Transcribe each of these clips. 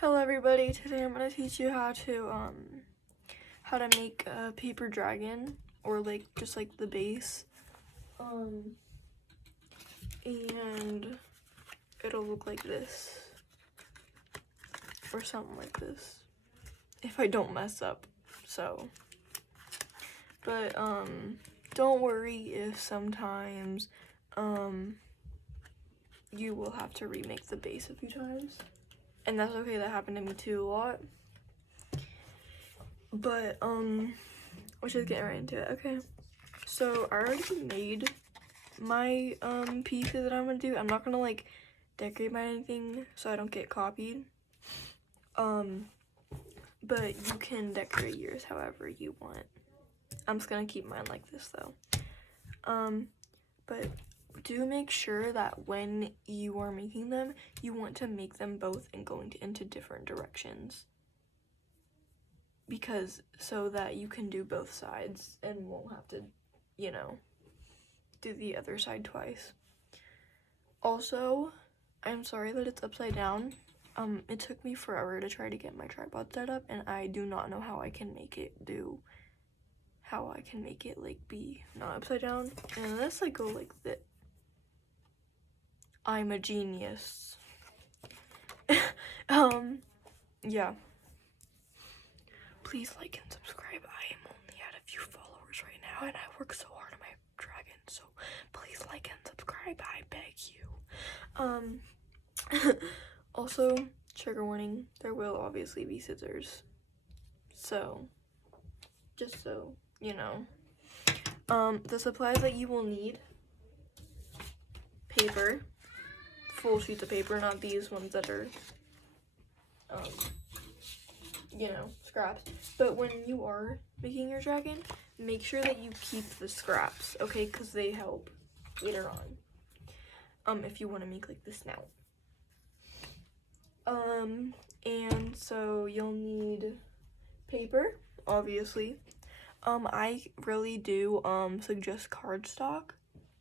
Hello everybody, today I'm going to teach you how to make a paper dragon, or just like the base, and it'll look like this, or something like this, if I don't mess up, but don't worry if sometimes, you will have to remake the base a few times. And that's okay, that happened to me too a lot. But, we're just getting right into it, okay? So, I already made my, pieces that I'm gonna do. I'm not gonna, like, decorate by anything so I don't get copied. But you can decorate yours however you want. I'm just gonna keep mine like this, though. But do make sure that when you are making them, you want to make them both and going into different directions, because so that you can do both sides and won't have to, you know, do the other side twice. Also, I'm sorry that it's upside down. It took me forever to try to get my tripod set up, and I do not know how I can make it like be not upside down. And unless I go like this, I'm a genius. Yeah. Please like and subscribe. I am only at a few followers right now, and I work so hard on my dragon, so please like and subscribe, I beg you. Also, trigger warning, there will obviously be scissors. So, just so you know. The supplies that you will need: paper, full sheets of paper, not these ones that are, you know, scraps. But when you are making your dragon, make sure that you keep the scraps, okay? Because they help later on, if you want to make like the snout. And so you'll need paper, obviously. I really do suggest cardstock.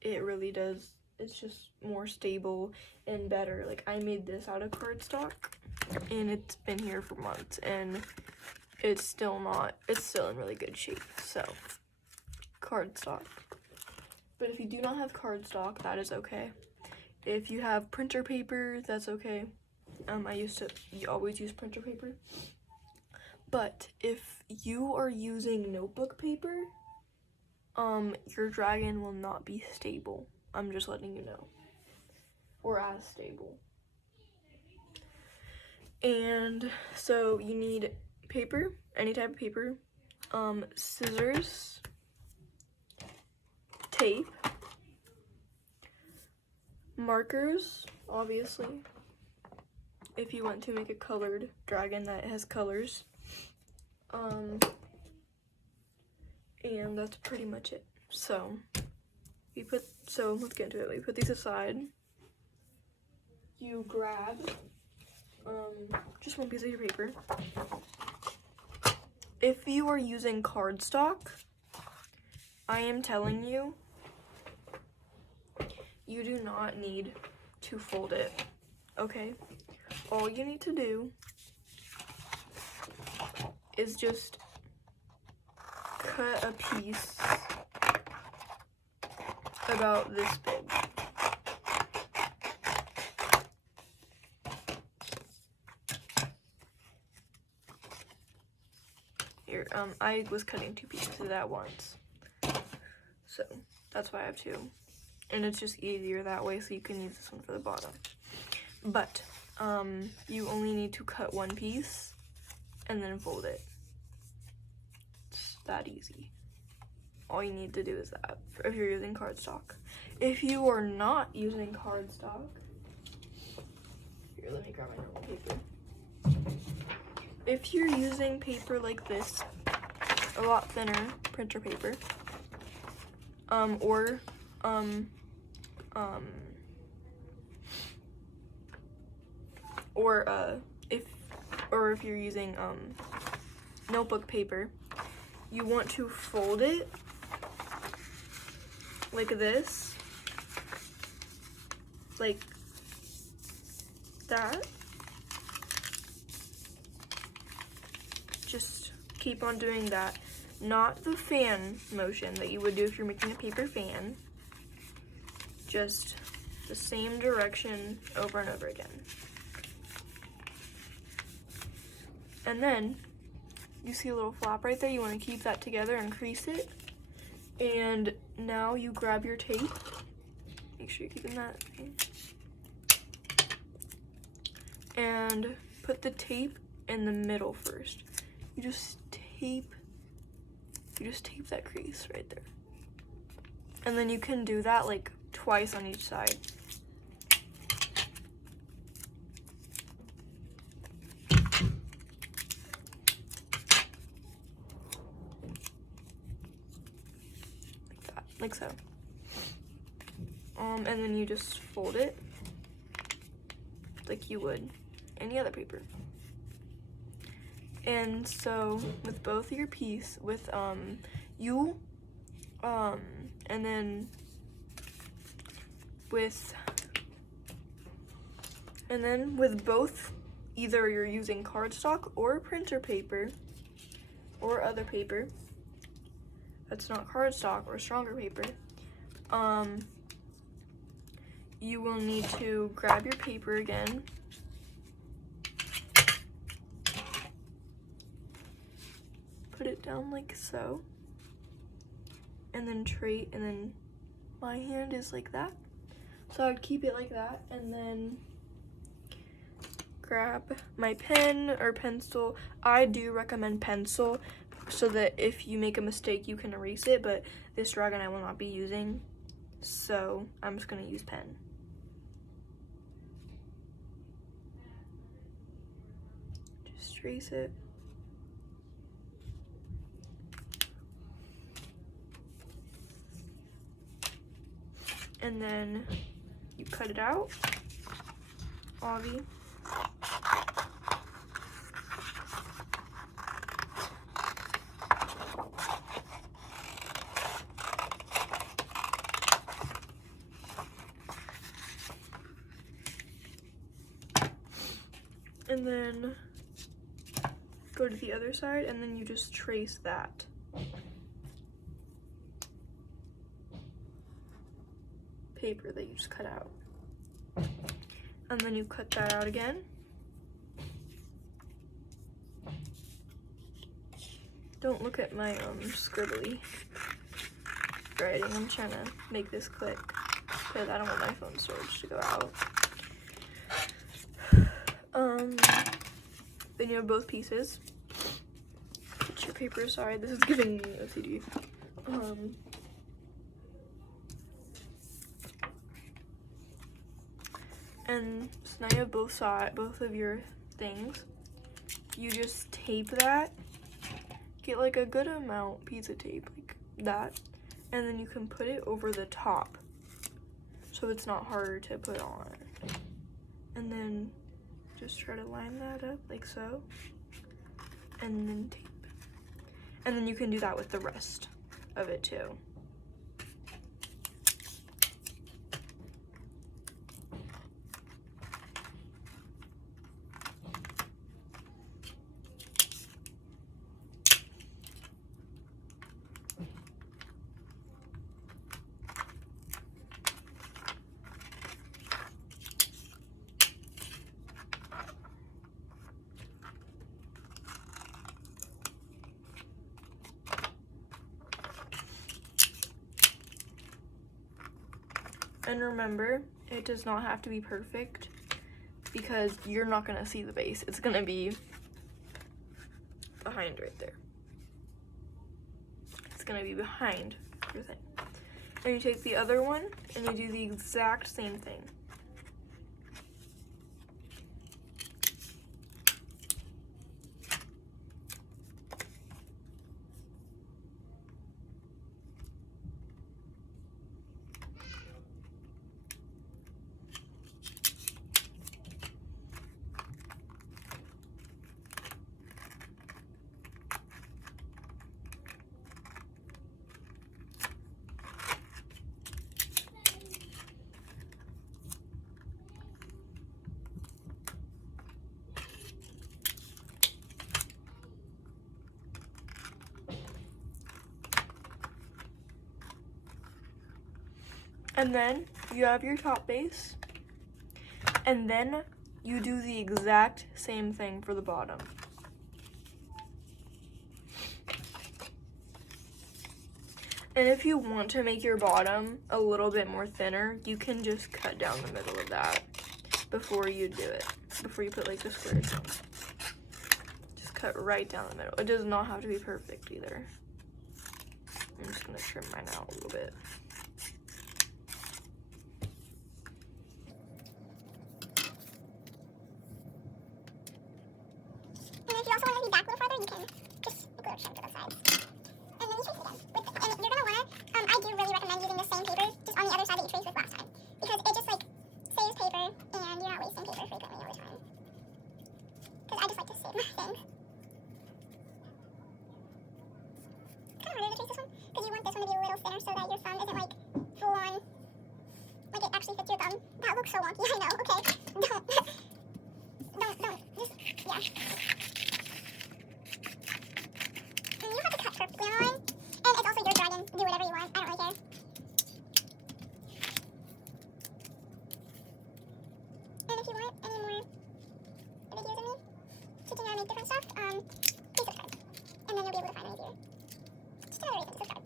It really does. It's just more stable and better. Like, I made this out of cardstock, and it's been here for months, and it's still in really good shape. So, cardstock. But if you do not have cardstock, that is okay. If you have printer paper, that's okay. You always use printer paper. But if you are using notebook paper, your dragon will not be stable. I'm just letting you know. Or as stable. And so you need paper, any type of paper, scissors, tape, markers, obviously, if you want to make a colored dragon that has colors. And that's pretty much it. So let's get into it. We put these aside. You grab just one piece of your paper. If you are using cardstock, I am telling you, you do not need to fold it, okay? All you need to do is just cut a piece about this big. Here, I was cutting two pieces at once, so that's why I have two. And it's just easier that way, so you can use this one for the bottom. But, you only need to cut one piece and then fold it. It's that easy. All you need to do is that, if you're using cardstock. If you are not using cardstock, here, let me grab my normal paper. If you're using paper like this, a lot thinner printer paper, if you're using notebook paper, you want to fold it like this, like that, just keep on doing that. Not the fan motion that you would do if you're making a paper fan. Just the same direction over and over again. And then you see a little flap right there. You want to keep that together and crease it. And now you grab your tape. Make sure you're keeping that. And put the tape in the middle first. You just tape that crease right there. And then you can do that like twice on each side. Like so. And then you just fold it like you would any other paper. And so with both your piece, with and then with both, either you're using cardstock or printer paper or other paper that's not cardstock or stronger paper, you will need to grab your paper again, put it down like so, and then and then my hand is like that, so I'd keep it like that, and then grab my pen or pencil. I do recommend pencil so that if you make a mistake you can erase it, but this dragon I will not be using, so I'm just gonna use pen. Just trace it. And then you cut it out, obvi. And then go to the other side, and then you just trace that. Paper that you just cut out. And then you cut that out again. Don't look at my scribbly writing. I'm trying to make this quick because I don't want my phone storage to go out. Then you have both pieces. Put your paper aside. This is giving me OCD. And so now you have both of your things. You just tape that. Get like a good amount piece of tape, like that, and then you can put it over the top, so it's not harder to put on. And then just try to line that up like so, and then tape. And then you can do that with the rest of it too. And remember, it does not have to be perfect because you're not gonna see the base. It's gonna be behind right there. It's gonna be behind your thing. And you take the other one and you do the exact same thing. And then you have your top base, and then you do the exact same thing for the bottom. And if you want to make your bottom a little bit more thinner, you can just cut down the middle of that before you do it, before you put like the squares. Just cut right down the middle. It does not have to be perfect either. I'm just gonna trim mine out a little bit. And if you also want to be back a little farther, you can just glue trim to the sides. And then you trace it again. And you're gonna want to, I do really recommend using the same paper just on the other side that you traced with last time, because it just like saves paper and you're not wasting paper frequently over time. Because I just like to save my things. It's kind of harder to trace this one because you want this one to be a little thinner so that your thumb isn't like full on, like it actually fits your thumb. That looks so wonky, I know. Okay, don't, just, yeah. And you don't have to cut perfectly on a line. And it's also your dragon. Do whatever you want. I don't really care. And if you want any more videos of me teaching how to make different stuff, please subscribe. And then you'll be able to find them easier. Just another reason to subscribe.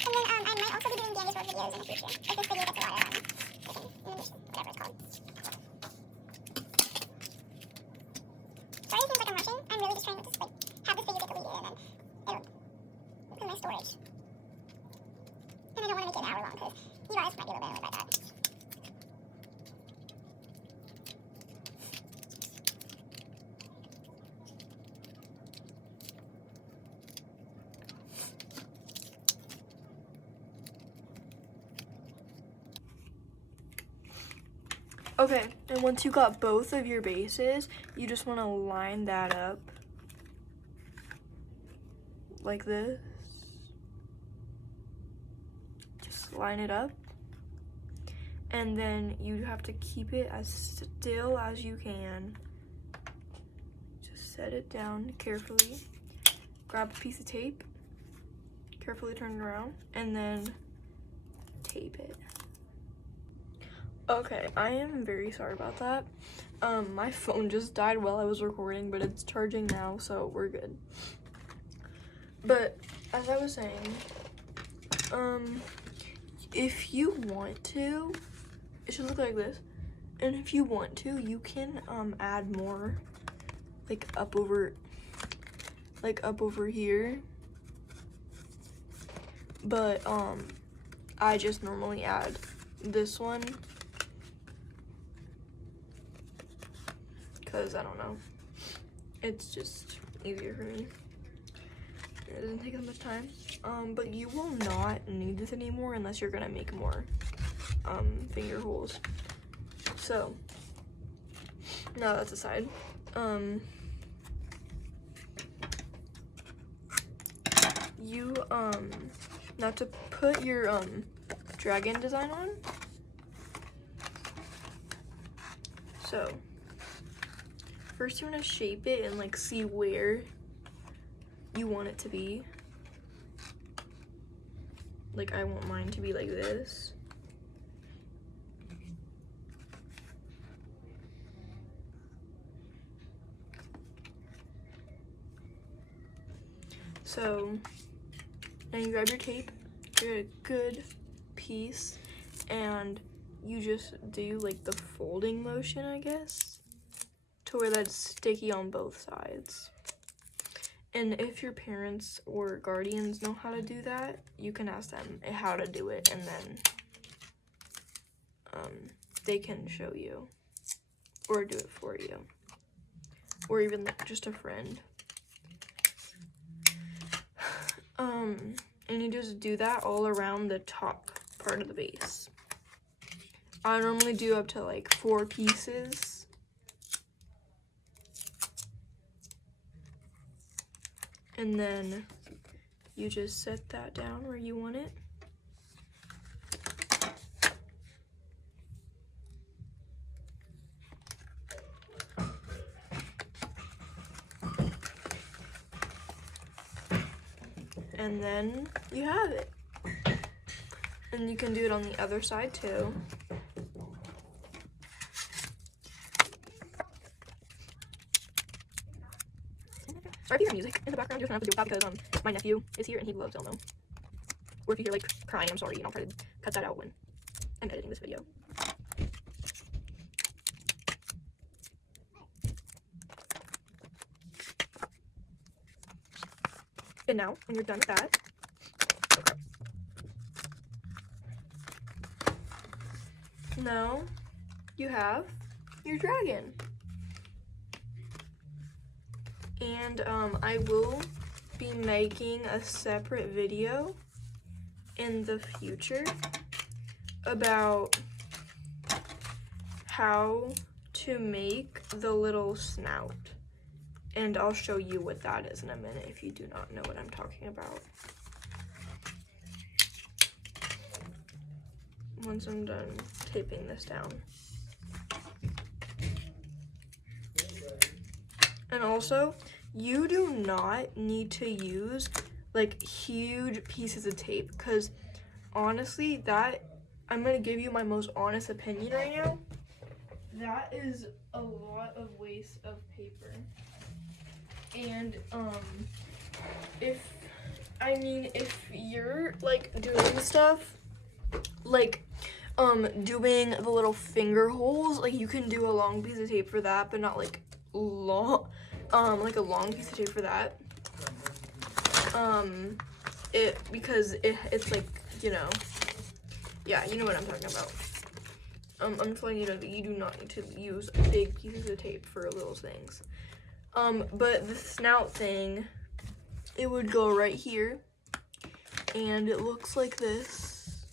And then I might also be doing Dandy's World videos in the future. If this video gets a lot of whatever it's called. Sorry it seems like I'm rushing. I'm really just trying to just like have this video get deleted and then it'll look at my storage. And I don't want to make it an hour long because you guys might be a little bit annoyed by that. Okay, and once you got both of your bases, you just want to line that up like this. Just line it up. And then you have to keep it as still as you can. Just set it down carefully. Grab a piece of tape, carefully turn it around, and then tape it. Okay, I am very sorry about that. My phone just died while I was recording, but it's charging now, so we're good. But as I was saying, if you want to, it should look like this. And if you want to, you can add more, like up over here. But I just normally add this one. Because I don't know, it's just easier for me. It doesn't take that much time. But you will not need this anymore unless you're gonna make more finger holes. So now that's aside. You now to put your dragon design on. So first you want to shape it and like see where you want it to be. Like I want mine to be like this. So now you grab your tape, get a good piece, and you just do like the folding motion, I guess, to where that's sticky on both sides. And if your parents or guardians know how to do that, you can ask them how to do it, and then they can show you or do it for you, or even like just a friend. And you just do that all around the top part of the base. I normally do up to like 4 pieces. And then you just set that down where you want it. And then you have it. And you can do it on the other side too. Or if you hear music in the background, you just don't have to deal with that because my nephew is here and he loves Elmo. Or if you hear like crying, I'm sorry, and I'll try to cut that out when I'm editing this video. And now, when you're done with that, now you have your dragon. And I will be making a separate video in the future about how to make the little snout. And I'll show you what that is in a minute if you do not know what I'm talking about. Once I'm done taping this down. And also, you do not need to use like huge pieces of tape because honestly, that, I'm gonna give you my most honest opinion right now. That is a lot of waste of paper. And if you're like doing stuff like doing the little finger holes, like you can do a long piece of tape for that, but not like long like a long piece of tape for that. Because it's like, you know, yeah, you know what I'm talking about. I'm just letting you know that you do not need to use big pieces of tape for little things. But the snout thing, it would go right here, and it looks like this.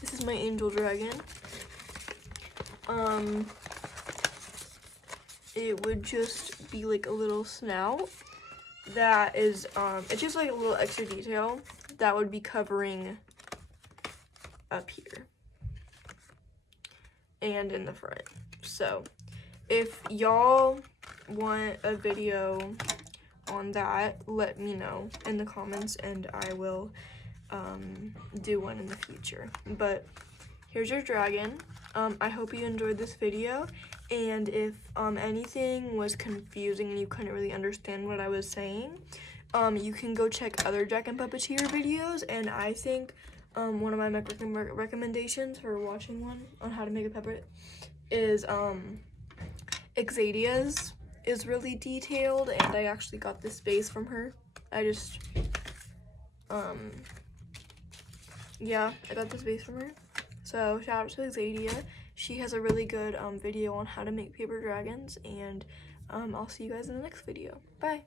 This is my angel dragon. It would just be like a little snout that is, it's just like a little extra detail that would be covering up here and in the front. So if y'all want a video on that, let me know in the comments and I will do one in the future. But here's your dragon. I hope you enjoyed this video, and if anything was confusing and you couldn't really understand what I was saying, you can go check other Jack and Puppeteer videos, and I think one of my recommendations for watching one on how to make a puppet is Xadia's is really detailed, and I actually got this base from her. I just yeah, I got this base from her. So shout out to Xadia. She has a really good video on how to make paper dragons, and I'll see you guys in the next video. Bye.